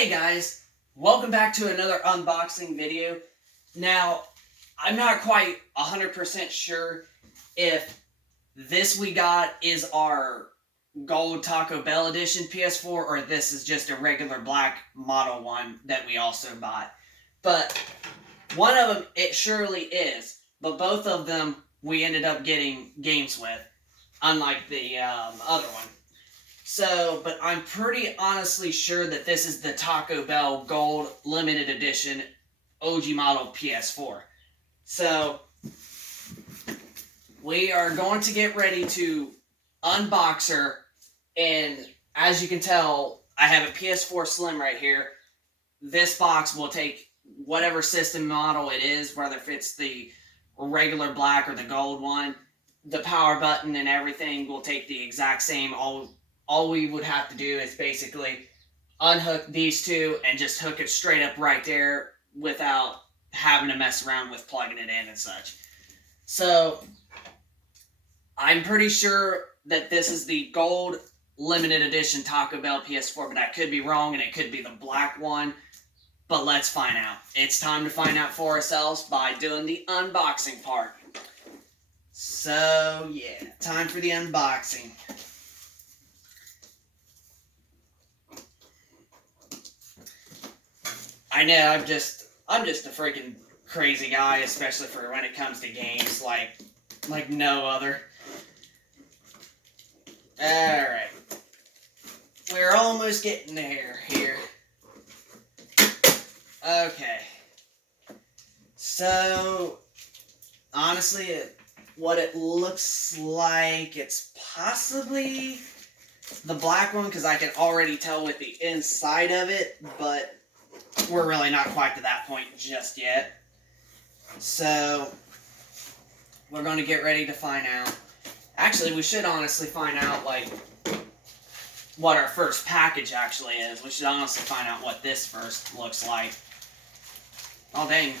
Hey guys, welcome back to another unboxing video. Now, I'm not quite 100% sure if this we got is our gold Taco Bell edition PS4 or this is just a regular black model one that we also bought. But one of them it surely is, but both of them we ended up getting games with, unlike the other one. So, but I'm pretty honestly sure that this is the Taco Bell Gold Limited Edition OG model PS4. So, we are going to get ready to unbox her, and as you can tell, I have a PS4 Slim right here. This box will take whatever system model it is, whether if it's the regular black or the gold one. The power button and everything will take the exact same. All we would have to do is basically unhook these two and just hook it straight up right there without having to mess around with plugging it in and such. So, I'm pretty sure that this is the gold limited edition Taco Bell PS4, but I could be wrong and it could be the black one. But let's find out. It's time to find out for ourselves by doing the unboxing part. So, yeah, time for the unboxing. I know, I'm just a freaking crazy guy, especially for when it comes to games like no other. Alright. We're almost getting there here. Okay. So, honestly, what it looks like, it's possibly the black one, because I can already tell with the inside of it, but we're really not quite to that point just yet. So, we're going to get ready to find out. Actually, we should honestly find out, what our first package actually is. We should honestly find out what this first looks like. Oh, dang.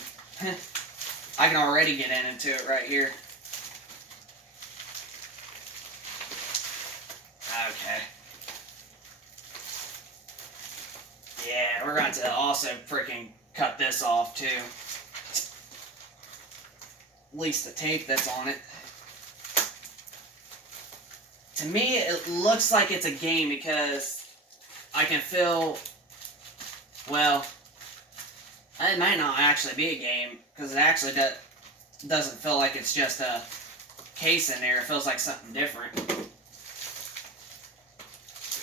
I can already get into it right here. Okay. Yeah, we're going to also freaking cut this off, too. At least the tape that's on it. To me, it looks like it's a game because I can feel, well, it might not actually be a game because it actually doesn't feel like it's just a case in there. It feels like something different.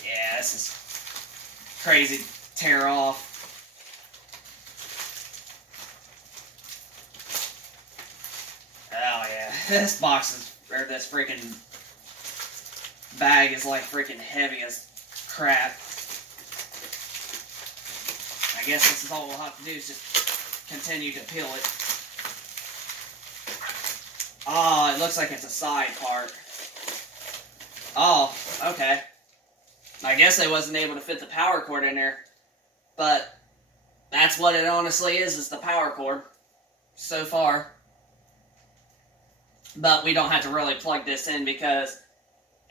Yeah, this is crazy. Tear off. Oh yeah, this box is, or this freaking bag is like freaking heavy as crap. I guess this is all we'll have to do is just continue to peel it. Oh, it looks like it's a side part. Oh, okay. I guess I wasn't able to fit the power cord in there. But that's what it honestly is the power cord so far. But we don't have to really plug this in because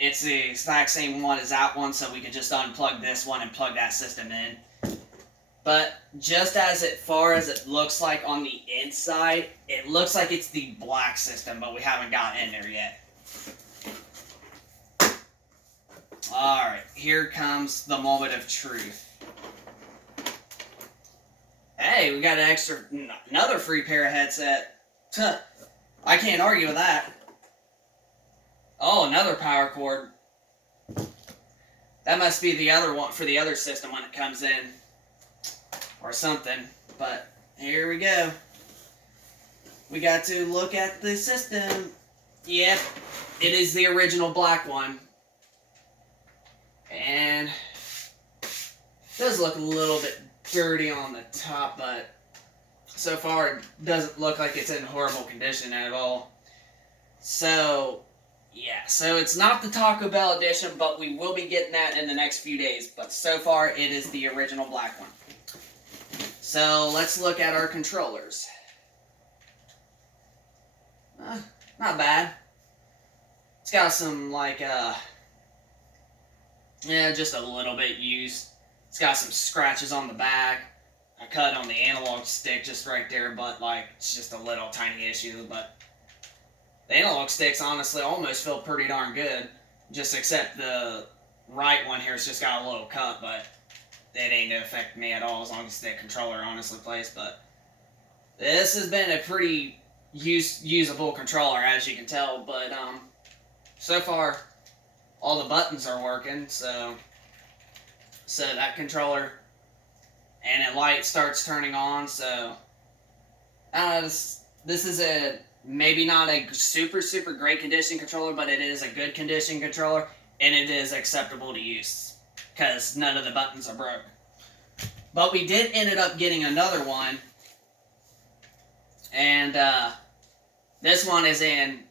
it's the exact same one as that one, so we can just unplug this one and plug that system in. But just as far as it looks like on the inside, it looks like it's the black system, but we haven't got in there yet. Alright, here comes the moment of truth. Hey, we got another free pair of headset. I can't argue with that. Oh, another power cord. That must be the other one for the other system when it comes in. Or something. But here we go. We got to look at the system. Yep, it is the original black one. And it does look a little bit dirty on the top, but so far it doesn't look like it's in horrible condition at all. So, yeah, so it's not the Taco Bell edition, but we will be getting that in the next few days. But so far, it is the original black one. So, let's look at our controllers. Not bad. It's got some, yeah, just a little bit used. It's got some scratches on the back. I cut on the analog stick just right there, but like it's just a little tiny issue. But the analog sticks honestly almost feel pretty darn good. Just except the right one here's just got a little cut, but it ain't gonna affect me at all as long as the controller honestly plays. But this has been a pretty usable controller, as you can tell. But so far all the buttons are working, so that controller and the light starts turning on. So this is a maybe not a super great condition controller, but it is a good condition controller, and it is acceptable to use because none of the buttons are broke. But we did ended up getting another one, and this one is in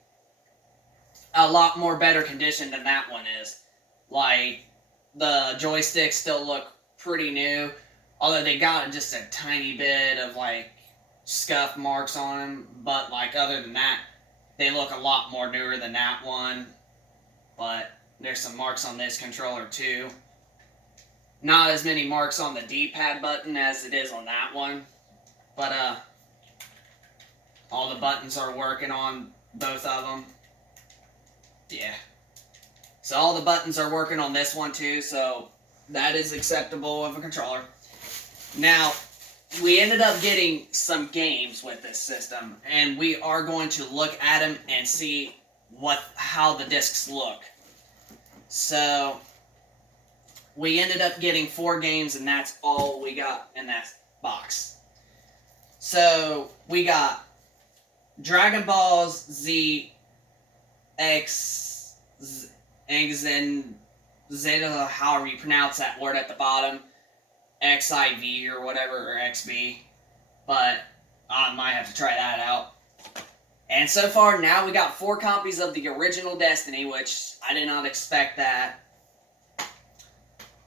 a lot more better condition than that one is. Like, the joysticks still look pretty new, although they got just a tiny bit of like scuff marks on them, but like other than that, they look a lot more newer than that one. But there's some marks on this controller too. Not as many marks on the D-pad button as it is on that one, but all the buttons are working on both of them. Yeah. So all the buttons are working on this one too, so that is acceptable of a controller. Now, we ended up getting some games with this system, and we are going to look at them and see how the discs look. So, we ended up getting 4 games, and that's all we got in that box. So, we got Dragon Ball Z X and Zeta, however you pronounce that word at the bottom, XIV or whatever, or XB, but I might have to try that out. And so far, now we got 4 copies of the original Destiny, which I did not expect that.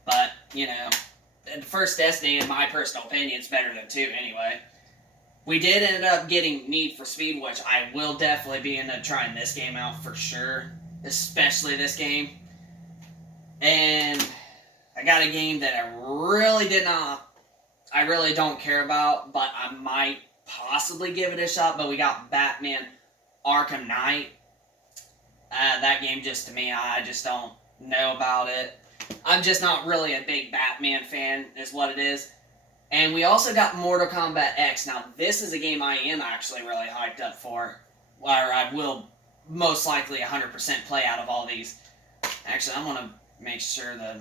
But, you know, the first Destiny, in my personal opinion, is better than 2 anyway. We did end up getting Need for Speed, which I will definitely be into trying this game out for sure. Especially this game. And I got a game that I really don't care about, but I might possibly give it a shot. But we got Batman Arkham Knight. That game, just to me, I just don't know about it. I'm just not really a big Batman fan, is what it is. And we also got Mortal Kombat X. Now, this is a game I am actually really hyped up for, where I will most likely 100% play out of all these. Actually, I want to make sure to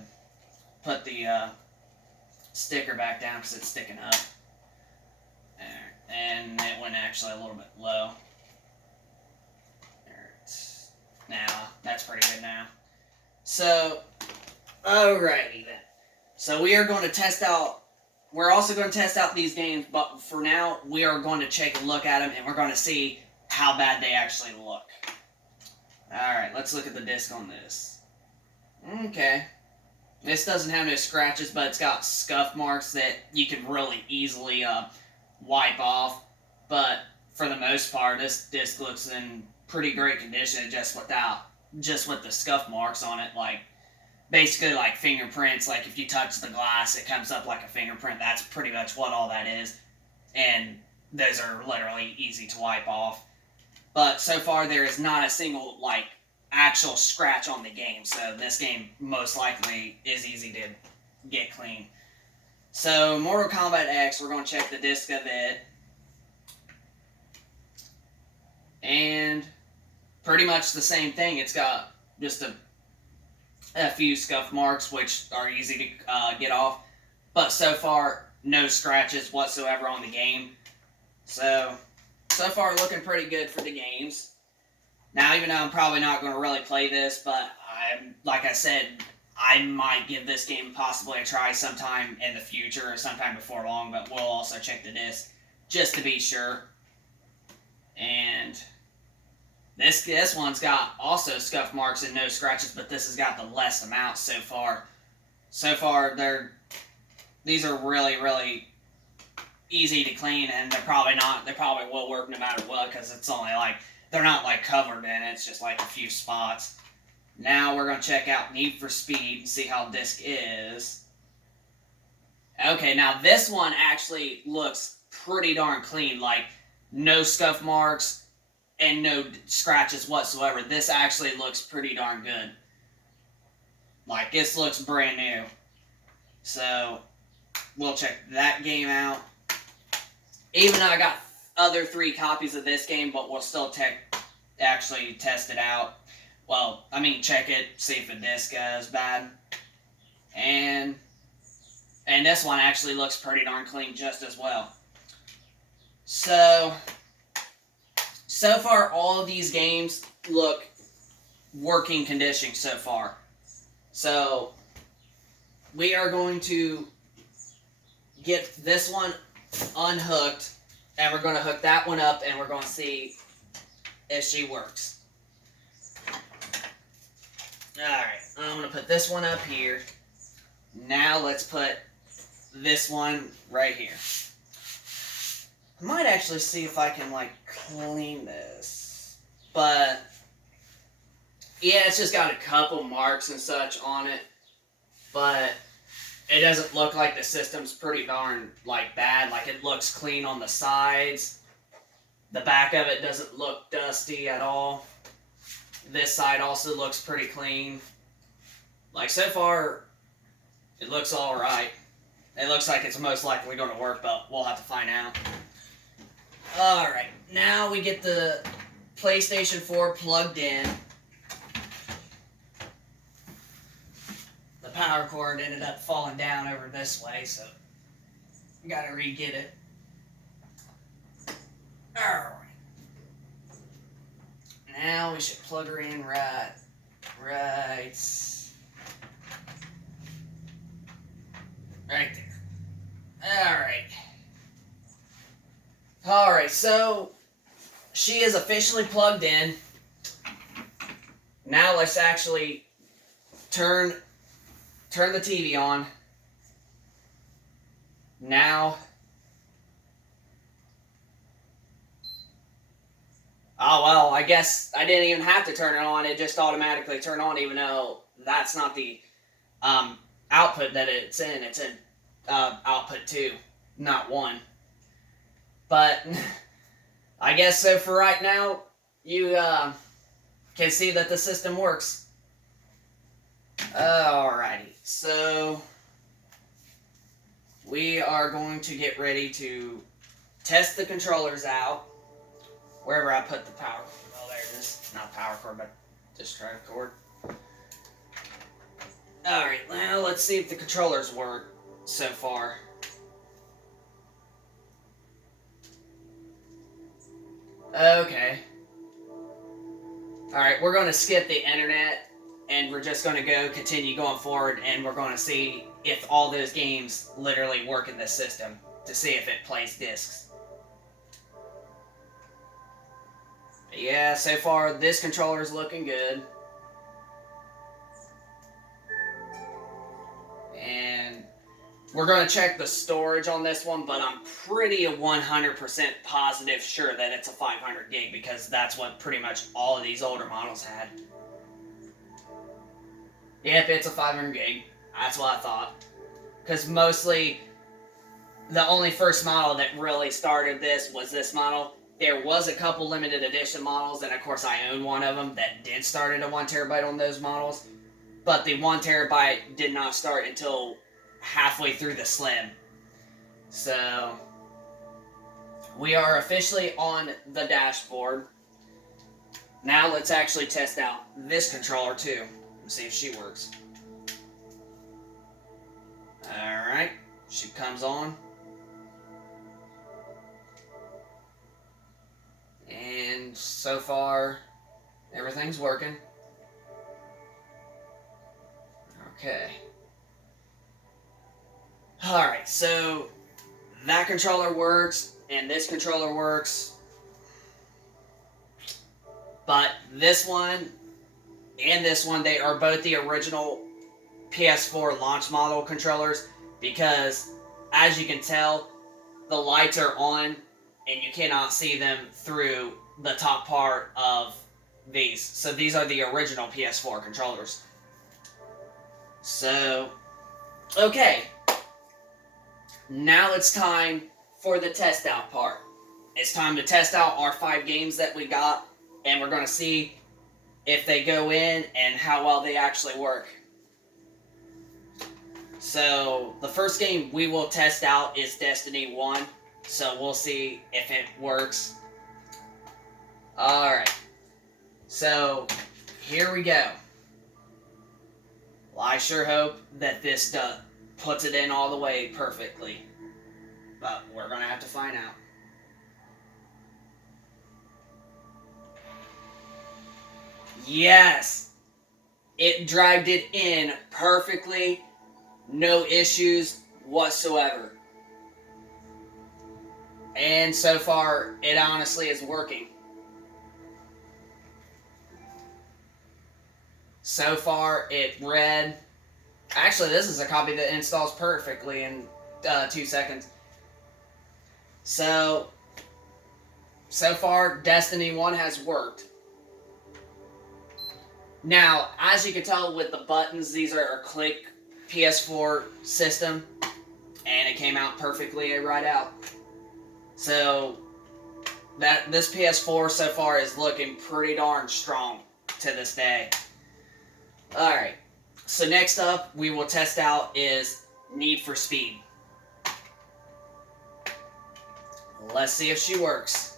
put the sticker back down because it's sticking up. There. And it went actually a little bit low. There. Now, that's pretty good now. So, alrighty then. So we are going to test out, we're also going to test out these games, but for now, we are going to take a look at them and we're going to see how bad they actually look. Alright, let's look at the disc on this. Okay. This doesn't have no scratches, but it's got scuff marks that you can really easily wipe off. But for the most part, this disc looks in pretty great condition just with the scuff marks on it. Like, basically like fingerprints. Like, if you touch the glass, it comes up like a fingerprint. That's pretty much what all that is. And those are literally easy to wipe off. But so far, there is not a single, like, actual scratch on the game. So this game most likely is easy to get clean. So Mortal Kombat X, we're going to check the disc of it. And pretty much the same thing. It's got just a few scuff marks, which are easy to get off. But so far, no scratches whatsoever on the game. So far, looking pretty good for the games. Now, even though I'm probably not going to really play this, but like I said, I might give this game possibly a try sometime in the future or sometime before long, but we'll also check the disc just to be sure. And this one's got also scuff marks and no scratches, but this has got the less amount so far. So far, these are really, really easy to clean, and they probably will work no matter what, because it's only like, they're not like covered in it, it's just like a few spots. Now we're going to check out Need for Speed and see how disc is. Okay, now this one actually looks pretty darn clean. Like, no scuff marks and no scratches whatsoever. This actually looks pretty darn good. Like, this looks brand new. So, we'll check that game out. Even though I got other 3 copies of this game, but we'll still actually test it out. Well, I mean, check it, see if the disc is bad. And this one actually looks pretty darn clean just as well. So far, all of these games look working condition so far. So, we are going to get this one unhooked, and we're going to hook that one up, and we're going to see if she works. Alright, I'm going to put this one up here. Now let's put this one right here. I might actually see if I can, like, clean this. But, yeah, it's just got a couple marks and such on it. But it doesn't look like the system's pretty darn, like, bad. Like, it looks clean on the sides. The back of it doesn't look dusty at all. This side also looks pretty clean. Like, so far, it looks alright. It looks like it's most likely going to work, but we'll have to find out. Alright, now we get the PlayStation 4 plugged in. The power cord ended up falling down over this way, so we gotta re-get it. Alright. Now we should plug her in right there. Alright, so she is officially plugged in. Now let's actually turn the TV on. Now. Oh, well, I guess I didn't even have to turn it on. It just automatically turned on, even though that's not the output that it's in. It's in output 2, not 1. But I guess so for right now, you can see that the system works. Alrighty, so we are going to get ready to test the controllers out. Wherever I put the power cord. Well, there it is. Not power cord, but disk drive cord. Alright, well, let's see if the controllers work so far. Okay. Alright, we're going to skip the internet, and we're just going to continue going forward, and we're going to see if all those games literally work in this system, to see if it plays discs. Yeah, so far this controller is looking good. And we're going to check the storage on this one, but I'm pretty 100% positive sure that it's a 500 gig because that's what pretty much all of these older models had. Yep, it's a 500 gig. That's what I thought. Because mostly the only first model that really started this was this model. There was a couple limited edition models, and of course I own one of them that did start at a 1 terabyte on those models. But the 1 terabyte did not start until halfway through the Slim. So, we are officially on the dashboard. Now let's actually test out this controller too, and see if she works. Alright, she comes on. And so far, everything's working. Okay. Alright, so that controller works, and this controller works. But this one and this one, they are both the original PS4 launch model controllers, because as you can tell, the lights are on and you cannot see them through the top part of these. So these are the original PS4 controllers. So, okay. Now it's time for the test out part. It's time to test out our 5 games that we got, and we're going to see if they go in and how well they actually work. So, the first game we will test out is Destiny 1, so we'll see if it works. Alright, so here we go. Well, I sure hope that this puts it in all the way perfectly, but we're going to have to find out. Yes! It dragged it in perfectly. No issues whatsoever. And so far, it honestly is working. So far, it read... Actually, this is a copy that installs perfectly in 2 seconds. So far, Destiny 1 has worked. Now, as you can tell with the buttons, these are a click PS4 system, and it came out perfectly right out. So, this PS4 so far is looking pretty darn strong to this day. Alright, so next up we will test out is Need for Speed. Let's see if she works.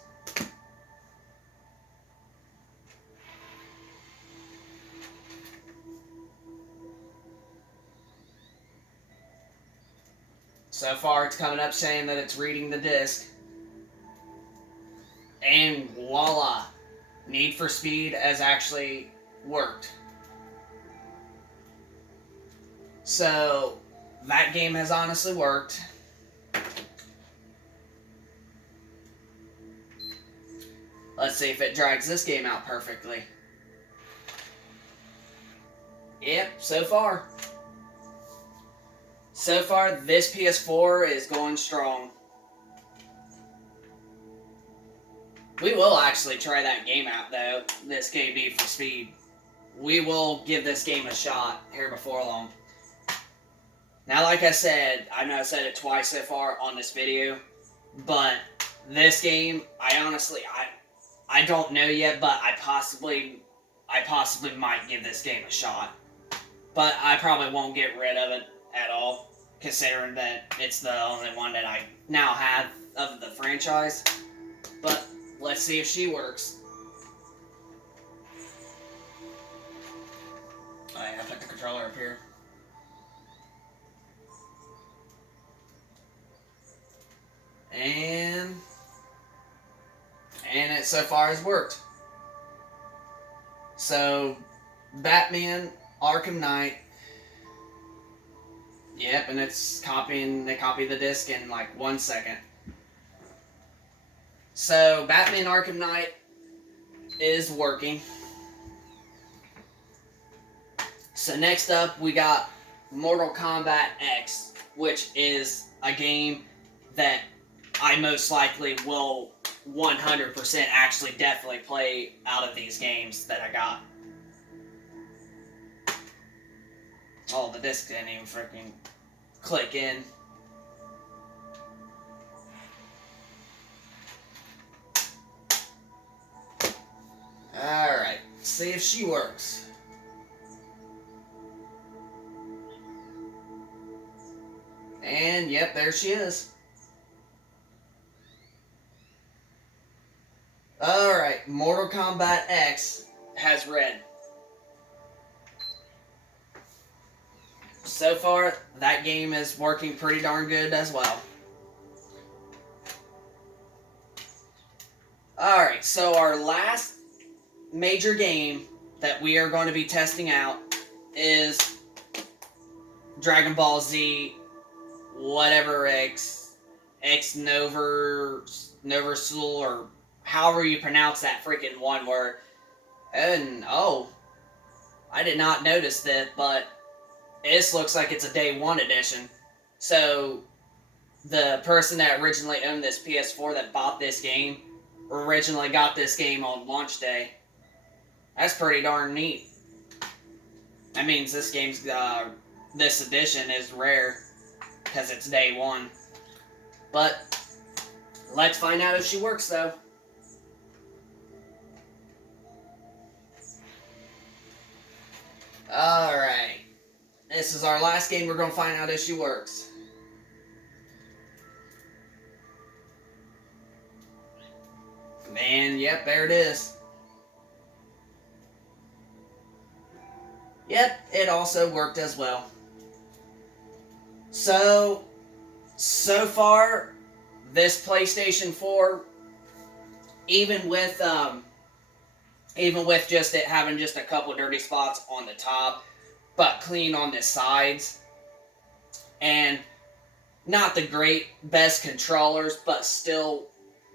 So far it's coming up saying that it's reading the disc. And voila! Need for Speed has actually worked. So, that game has honestly worked. Let's see if it drags this game out perfectly. Yep, so far. So far, this PS4 is going strong. We will actually try that game out, though. This game, Need for Speed. We will give this game a shot here before long. Now, like I said, I know I said it twice so far on this video, but this game, I honestly, I don't know yet, but I possibly might give this game a shot. But I probably won't get rid of it at all, considering that it's the only one that I now have of the franchise. But let's see if she works. Oh yeah, I put the controller up here. And it so far has worked. So, Batman Arkham Knight. Yep, and it's they copy the disc in like 1 second. So, Batman Arkham Knight is working. So next up, we got Mortal Kombat X, which is a game that I most likely will 100% actually definitely play out of these games that I got. Oh, the disc didn't even freaking click in. Alright, see if she works. And yep, there she is. Alright, Mortal Kombat X has read. So far, that game is working pretty darn good as well. Alright, so our last major game that we are going to be testing out is Dragon Ball Z, whatever X Noversul, or however you pronounce that freaking one word. And, oh, I did not notice that, but this looks like it's a day one edition. So, the person that originally owned this PS4 that bought this game originally got this game on launch day. That's pretty darn neat. That means this game's, this edition is rare, because it's day one. But let's find out if she works, though. Alright. This is our last game. We're going to find out if she works. And, yep, there it is. Yep, it also worked as well. So far, this PlayStation 4, even with just it having just a couple dirty spots on the top, but clean on the sides, and not the best controllers, but still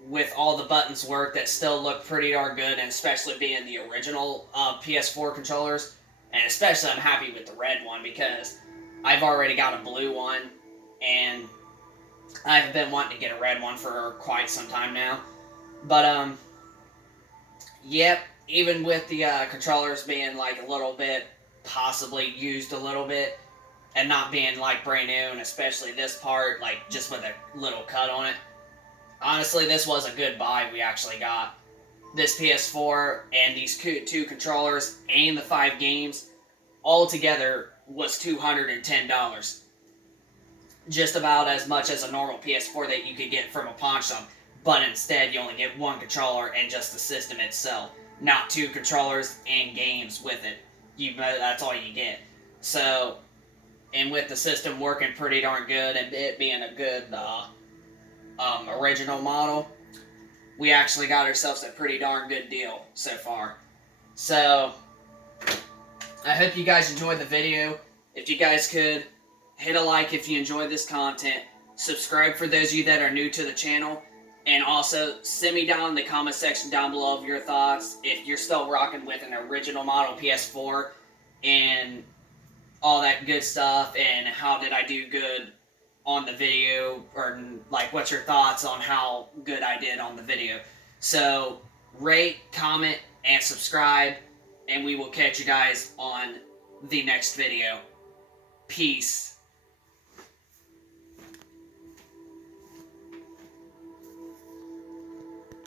with all the buttons work, that still look pretty darn good, and especially being the original PS4 controllers. And especially I'm happy with the red one because I've already got a blue one, and I've been wanting to get a red one for quite some time now. But, yep, even with the controllers being like a little bit, possibly used a little bit, and not being like brand new, and especially this part, like just with a little cut on it, honestly, this was a good buy. We actually got this PS4 and these two controllers and the 5 games all together was $210. Just about as much as a normal PS4 that you could get from a pawn shop, but instead you only get one controller and just the system itself, not 2 controllers and games with it. That's all you get. So, and with the system working pretty darn good and it being a good original model, we actually got ourselves a pretty darn good deal so far. So, I hope you guys enjoyed the video. If you guys could, hit a like if you enjoyed this content. Subscribe for those of you that are new to the channel. And also, send me down in the comment section down below of your thoughts. If you're still rocking with an original model PS4 and all that good stuff. And how did I do good on the video, or like what's your thoughts on how good I did on the video. So rate, comment, and subscribe, and we will catch you guys on the next video. Peace.